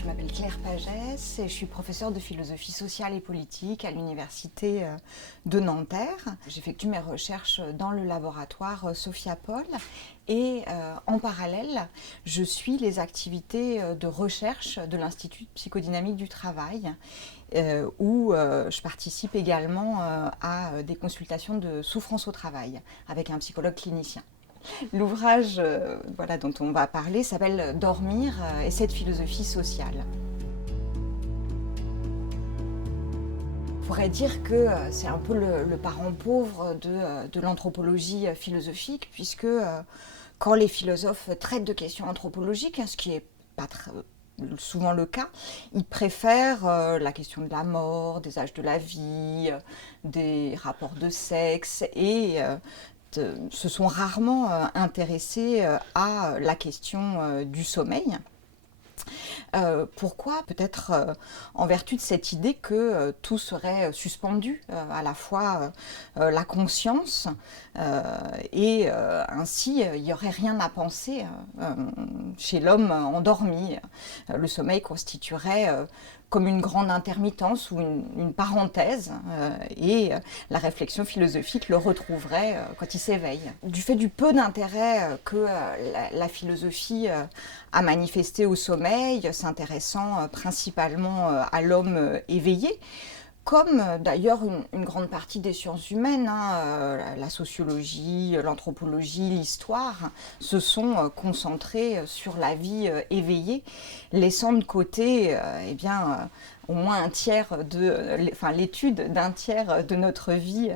Je m'appelle Claire Pagès et je suis professeure de philosophie sociale et politique à l'université de Nanterre. J'effectue mes recherches dans le laboratoire Sophia Paul et en parallèle, je suis les activités de recherche de l'Institut de psychodynamique du travail où je participe également à des consultations de souffrance au travail avec un psychologue clinicien. L'ouvrage dont on va parler s'appelle « Dormir, essai de philosophie sociale ». On pourrait dire que c'est un peu le parent pauvre de l'anthropologie philosophique, puisque quand les philosophes traitent de questions anthropologiques, ce qui est pas souvent le cas, ils préfèrent la question de la mort, des âges de la vie, des rapports de sexe et se sont rarement intéressés à la question du sommeil. Pourquoi ? Peut-être en vertu de cette idée que tout serait suspendu, à la fois la conscience et ainsi il n'y aurait rien à penser chez l'homme endormi. Le sommeil constituerait comme une grande intermittence ou une parenthèse, et la réflexion philosophique le retrouverait quand il s'éveille. Du fait du peu d'intérêt que la philosophie a manifesté au sommeil, s'intéressant principalement à l'homme éveillé, comme d'ailleurs une grande partie des sciences humaines, la sociologie, l'anthropologie, l'histoire, se sont concentrées sur la vie éveillée, laissant de côté au moins un tiers l'étude d'un tiers de notre vie,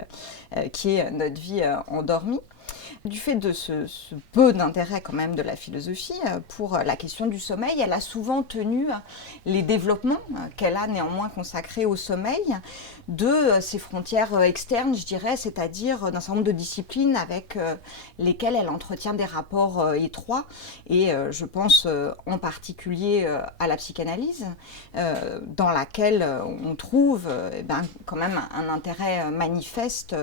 qui est notre vie endormie. Du fait de ce peu d'intérêt quand même de la philosophie pour la question du sommeil, elle a souvent tenu les développements qu'elle a néanmoins consacrés au sommeil de ses frontières externes, je dirais, c'est-à-dire d'un certain nombre de disciplines avec lesquelles elle entretient des rapports étroits. Et je pense en particulier à la psychanalyse, dans laquelle on trouve quand même un intérêt manifeste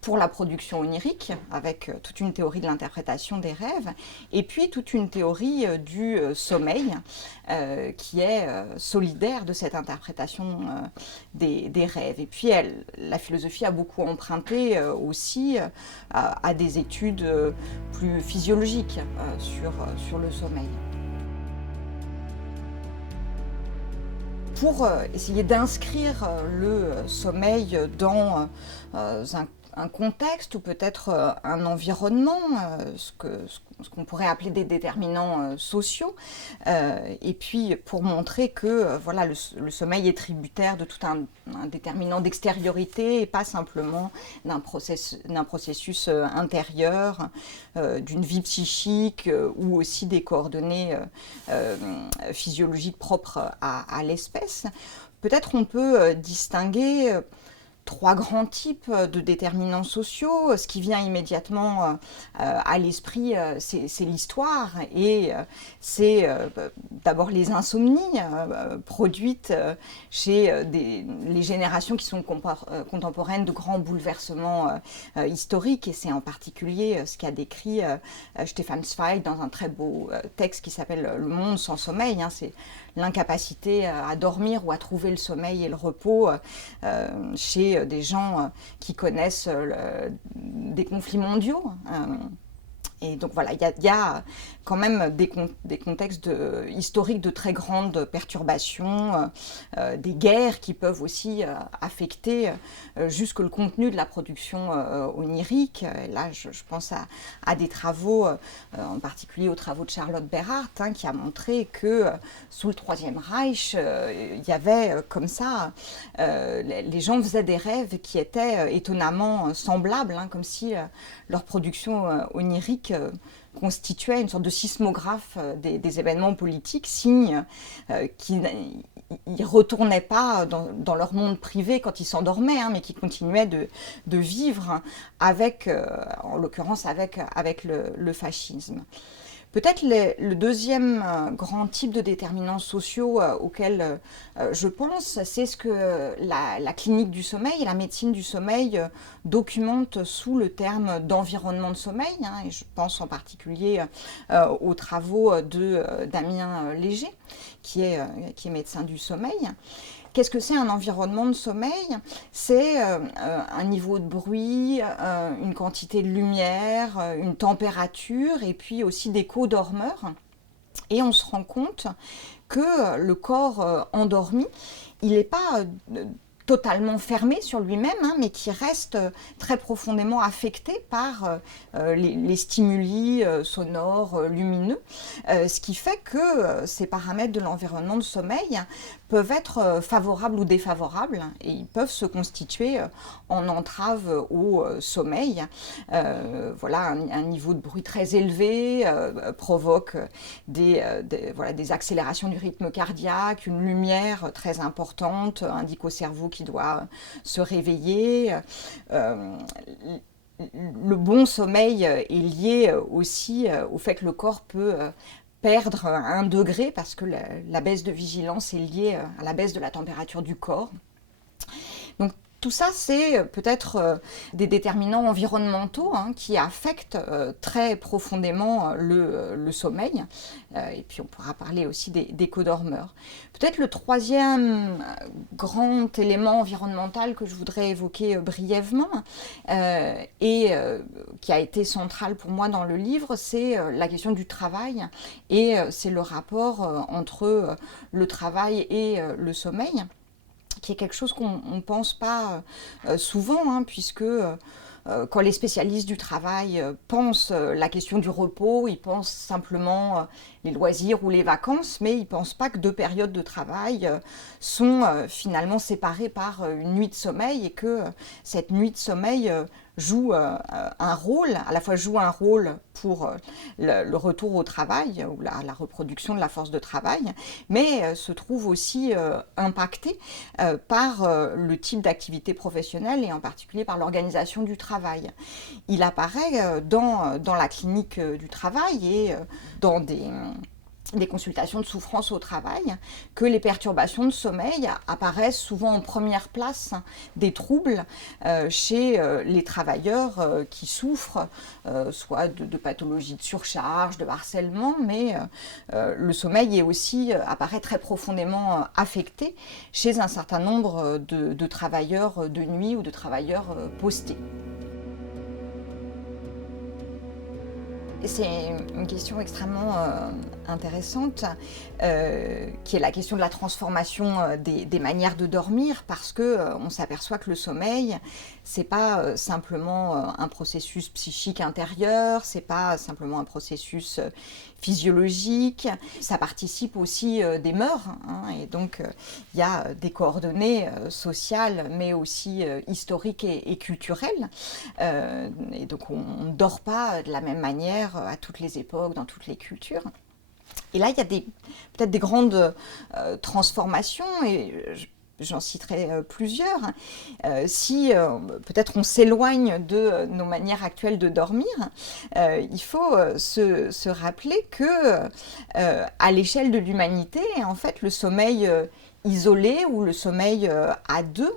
pour la production onirique, avec toute une théorie de l'interprétation des rêves, et puis toute une théorie du sommeil, qui est solidaire de cette interprétation des rêves. Et puis la philosophie a beaucoup emprunté aussi à des études plus physiologiques sur le sommeil. Pour essayer d'inscrire le sommeil dans un contexte ou peut-être un environnement, ce qu'on pourrait appeler des déterminants sociaux, et puis pour montrer que le sommeil est tributaire de tout un déterminant d'extériorité et pas simplement d'un processus intérieur, d'une vie psychique ou aussi des coordonnées physiologiques propres à l'espèce. Peut-être on peut distinguer trois grands types de déterminants sociaux. Ce qui vient immédiatement à l'esprit, c'est l'histoire, et c'est d'abord les insomnies produites chez les générations qui sont contemporaines de grands bouleversements historiques, et c'est en particulier ce qu'a décrit Stefan Zweig dans un très beau texte qui s'appelle « Le monde sans sommeil ». C'est l'incapacité à dormir ou à trouver le sommeil et le repos chez des gens qui connaissent des conflits mondiaux. Et donc voilà, il y a quand même des contextes historiques de très grandes perturbations, des guerres qui peuvent aussi affecter jusque le contenu de la production onirique. Et là, je pense à des travaux, en particulier aux travaux de Charlotte Berhardt, qui a montré que sous le Troisième Reich, il y avait comme ça, les gens faisaient des rêves qui étaient étonnamment semblables, comme si leur production onirique constituait une sorte de sismographe des événements politiques, signe qu'ils ne retournaient pas dans leur monde privé quand ils s'endormaient, mais qui continuaient de vivre avec, en l'occurrence avec le fascisme. Peut-être le deuxième grand type de déterminants sociaux auxquels je pense, c'est ce que la clinique du sommeil et la médecine du sommeil documentent sous le terme d'environnement de sommeil, hein, et je pense en particulier aux travaux de Damien Léger, qui est médecin du sommeil. Qu'est-ce que c'est un environnement de sommeil? C'est un niveau de bruit, une quantité de lumière, une température et puis aussi des co-dormeurs. Et on se rend compte que le corps endormi, il n'est pas totalement fermé sur lui-même, hein, mais qui reste très profondément affecté par les stimuli sonores, lumineux, ce qui fait que ces paramètres de l'environnement de sommeil peuvent être favorables ou défavorables, et ils peuvent se constituer en entrave au sommeil. Voilà, un niveau de bruit très élevé provoque des accélérations du rythme cardiaque, une lumière très importante indique au cerveau qui doit se réveiller. Le bon sommeil est lié aussi au fait que le corps peut perdre 1 degré parce que la baisse de vigilance est liée à la baisse de la température du corps. Donc tout ça, c'est peut-être des déterminants environnementaux hein, qui affectent très profondément le sommeil. Et puis on pourra parler aussi des codormeurs. Peut-être le troisième grand élément environnemental que je voudrais évoquer brièvement et qui a été central pour moi dans le livre, c'est la question du travail et c'est le rapport entre le travail et le sommeil, qui est quelque chose qu'on ne pense pas souvent, hein, puisque quand les spécialistes du travail pensent la question du repos, ils pensent simplement les loisirs ou les vacances, mais ils ne pensent pas que 2 périodes de travail sont finalement séparées par une nuit de sommeil et que cette nuit de sommeil joue un rôle, à la fois joue un rôle pour le retour au travail ou la reproduction de la force de travail, mais se trouve aussi impacté par le type d'activité professionnelle et en particulier par l'organisation du travail. Il apparaît dans la clinique du travail et dans des consultations de souffrance au travail, que les perturbations de sommeil apparaissent souvent en première place des troubles chez les travailleurs qui souffrent soit de pathologies de surcharge, de harcèlement, mais le sommeil est aussi apparaît très profondément affecté chez un certain nombre de travailleurs de nuit ou de travailleurs postés. C'est une question extrêmement intéressante, qui est la question de la transformation des manières de dormir, parce que on s'aperçoit que le sommeil, c'est pas simplement un processus psychique intérieur, c'est pas simplement un processus physiologique, ça participe aussi des mœurs, hein, et donc il y a des coordonnées sociales, mais aussi historiques et culturelles, et donc on ne dort pas de la même manière à toutes les époques, dans toutes les cultures. Et là, il y a peut-être des grandes transformations, et j'en citerai plusieurs. Si peut-être on s'éloigne de nos manières actuelles de dormir, il faut se rappeler que à l'échelle de l'humanité, en fait, le sommeil isolé ou le sommeil à deux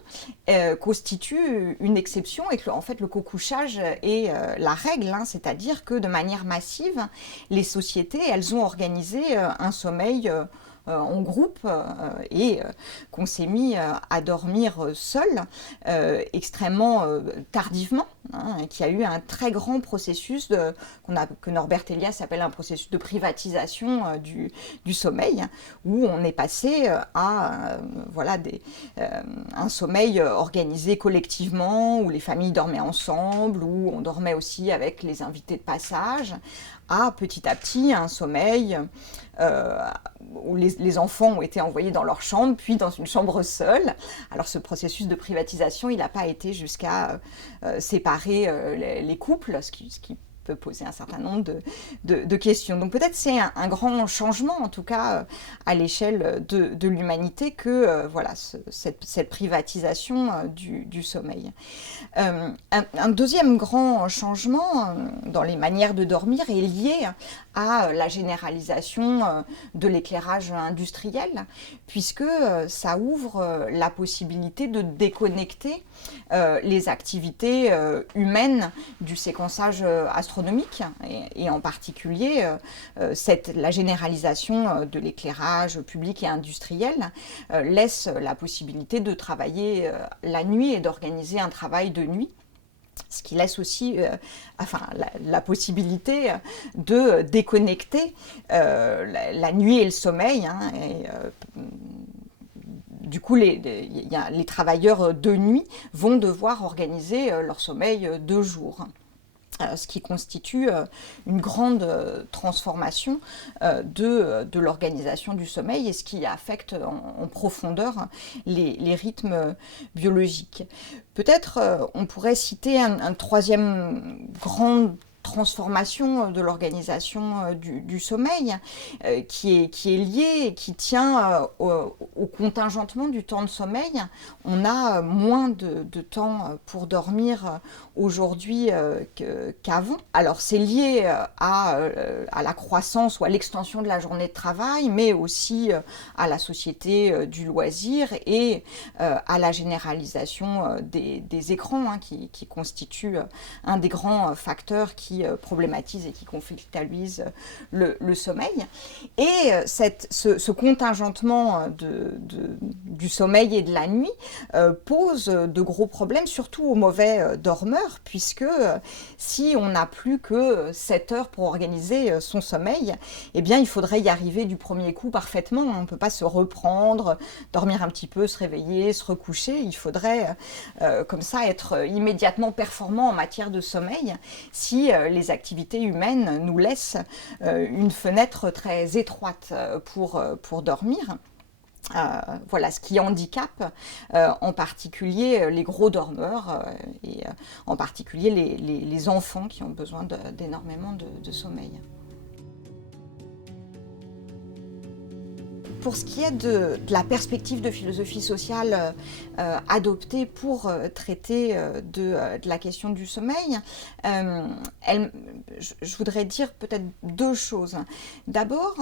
constitue une exception et que en fait le cocouchage est la règle, hein, c'est-à-dire que de manière massive, les sociétés elles ont organisé un sommeil en groupe et qu'on s'est mis à dormir seul extrêmement tardivement, hein, et qu'il y a eu un très grand processus que Norbert Elias appelle un processus de privatisation du sommeil, où on est passé à un sommeil organisé collectivement, où les familles dormaient ensemble, où on dormait aussi avec les invités de passage, à petit un sommeil où les enfants ont été envoyés dans leur chambre, puis dans une chambre seule. Alors ce processus de privatisation, il n'a pas été jusqu'à séparer les couples, ce qui peut poser un certain nombre de questions. Donc peut-être c'est un grand changement, en tout cas à l'échelle de l'humanité, que cette privatisation du sommeil. Un deuxième grand changement dans les manières de dormir est lié à la généralisation de l'éclairage industriel, puisque ça ouvre la possibilité de déconnecter les activités humaines du séquençage astronomique, et en particulier la généralisation de l'éclairage public et industriel laisse la possibilité de travailler la nuit et d'organiser un travail de nuit, ce qui laisse aussi la possibilité de déconnecter la nuit et le sommeil. Du coup, les travailleurs de nuit vont devoir organiser leur sommeil de jour, ce qui constitue une grande transformation de l'organisation du sommeil et ce qui affecte en profondeur les rythmes biologiques. Peut-être on pourrait citer un troisième grand transformation de l'organisation du sommeil qui est liée et qui tient au contingentement du temps de sommeil. On a moins de temps pour dormir aujourd'hui qu'avant. Alors c'est lié à la croissance ou à l'extension de la journée de travail, mais aussi à la société du loisir et à la généralisation des écrans, qui constituent un des grands facteurs qui problématise et qui conflictualise le sommeil. Et ce contingentement du sommeil et de la nuit pose de gros problèmes, surtout aux mauvais dormeurs, puisque si on n'a plus que 7 heures pour organiser son sommeil, eh bien il faudrait y arriver du premier coup parfaitement. On ne peut pas se reprendre, dormir un petit peu, se réveiller, se recoucher. Il faudrait comme ça être immédiatement performant en matière de sommeil si les activités humaines nous laissent une fenêtre très étroite pour dormir. Voilà, ce qui handicape en particulier les gros dormeurs et en particulier les enfants qui ont besoin d'énormément de sommeil. Pour ce qui est de la perspective de philosophie sociale adoptée pour traiter de la question du sommeil, je voudrais dire peut-être deux choses. D'abord,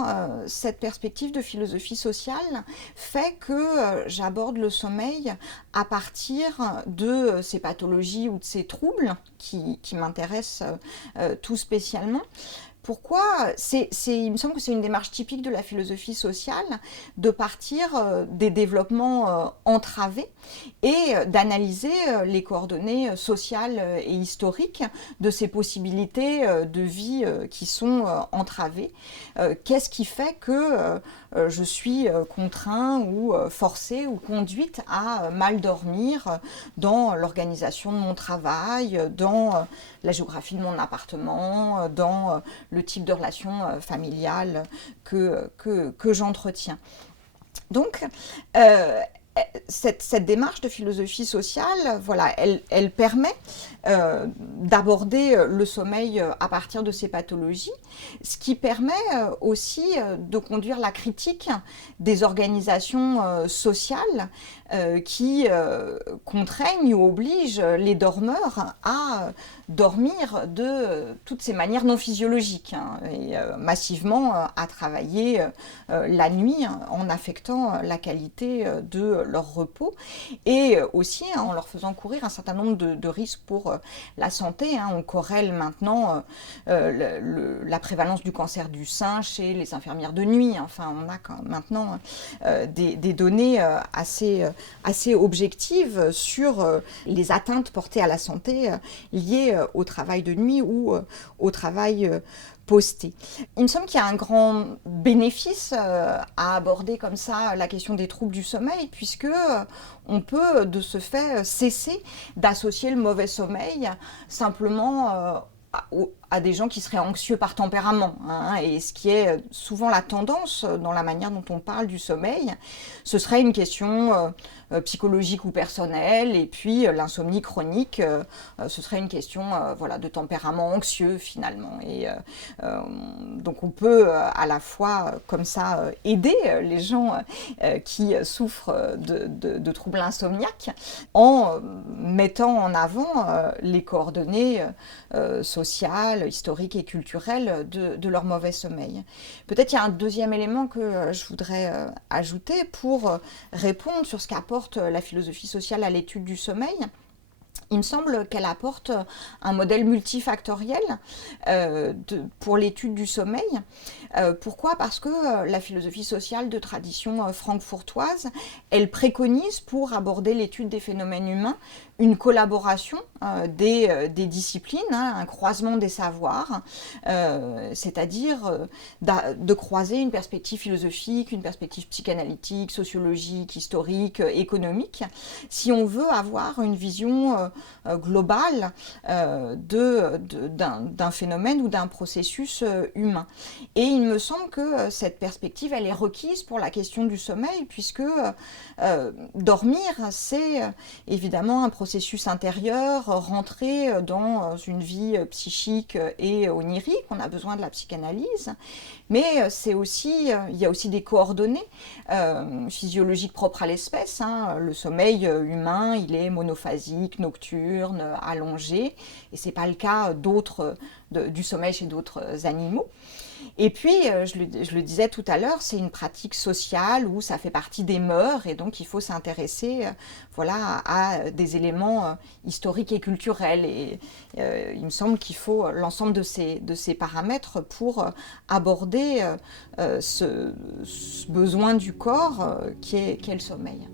cette perspective de philosophie sociale fait que j'aborde le sommeil à partir de ces pathologies ou de ces troubles qui m'intéressent tout spécialement. Pourquoi il me semble que c'est une démarche typique de la philosophie sociale de partir des développements entravés et d'analyser les coordonnées sociales et historiques de ces possibilités de vie qui sont entravées. Qu'est-ce qui fait que je suis contraint ou forcé ou conduite à mal dormir dans l'organisation de mon travail, dans la géographie de mon appartement, dans le type de relation familiale que j'entretiens. Donc, cette démarche de philosophie sociale, voilà, elle permet d'aborder le sommeil à partir de ces pathologies, ce qui permet aussi de conduire la critique des organisations sociales qui contraignent ou obligent les dormeurs à dormir de toutes ces manières non physiologiques et massivement à travailler la nuit en affectant la qualité de leur repos et aussi en leur faisant courir un certain nombre de risques pour la santé. On corrèle maintenant la prévalence du cancer du sein chez les infirmières de nuit. Enfin, on a maintenant des données assez objectives sur les atteintes portées à la santé liées au travail de nuit ou au travail posté. Il me semble qu'il y a un grand bénéfice à aborder comme ça la question des troubles du sommeil, puisque on peut de ce fait cesser d'associer le mauvais sommeil simplement à des gens qui seraient anxieux par tempérament. Et ce qui est souvent la tendance dans la manière dont on parle du sommeil, ce serait une question psychologique ou personnelle, et puis l'insomnie chronique, ce serait une question de tempérament anxieux finalement. Et donc on peut à la fois comme ça aider les gens qui souffrent de troubles insomniaques en mettant en avant les coordonnées sociales social, historique et culturel de leur mauvais sommeil. Peut-être il y a un deuxième élément que je voudrais ajouter pour répondre sur ce qu'apporte la philosophie sociale à l'étude du sommeil. Il me semble qu'elle apporte un modèle multifactoriel pour l'étude du sommeil. Pourquoi ? Parce que la philosophie sociale de tradition francfurtoise, elle préconise pour aborder l'étude des phénomènes humains une collaboration des disciplines, hein, un croisement des savoirs, c'est-à-dire de croiser une perspective philosophique, une perspective psychanalytique, sociologique, historique, économique, si on veut avoir une vision globale d'un phénomène ou d'un processus humain. Et il me semble que cette perspective, elle est requise pour la question du sommeil, puisque dormir, c'est évidemment un processus intérieur, rentrer dans une vie psychique et onirique. On a besoin de la psychanalyse, mais c'est aussi, il y a aussi des coordonnées physiologiques propres à l'espèce, hein. Le sommeil humain, il est monophasique, nocturne, allongé, et c'est pas le cas du sommeil chez d'autres animaux. Et puis, je le disais tout à l'heure, c'est une pratique sociale où ça fait partie des mœurs, et donc il faut s'intéresser voilà, à des éléments historiques et culturels. Et il me semble qu'il faut l'ensemble de ces paramètres pour aborder ce besoin du corps qui est le sommeil.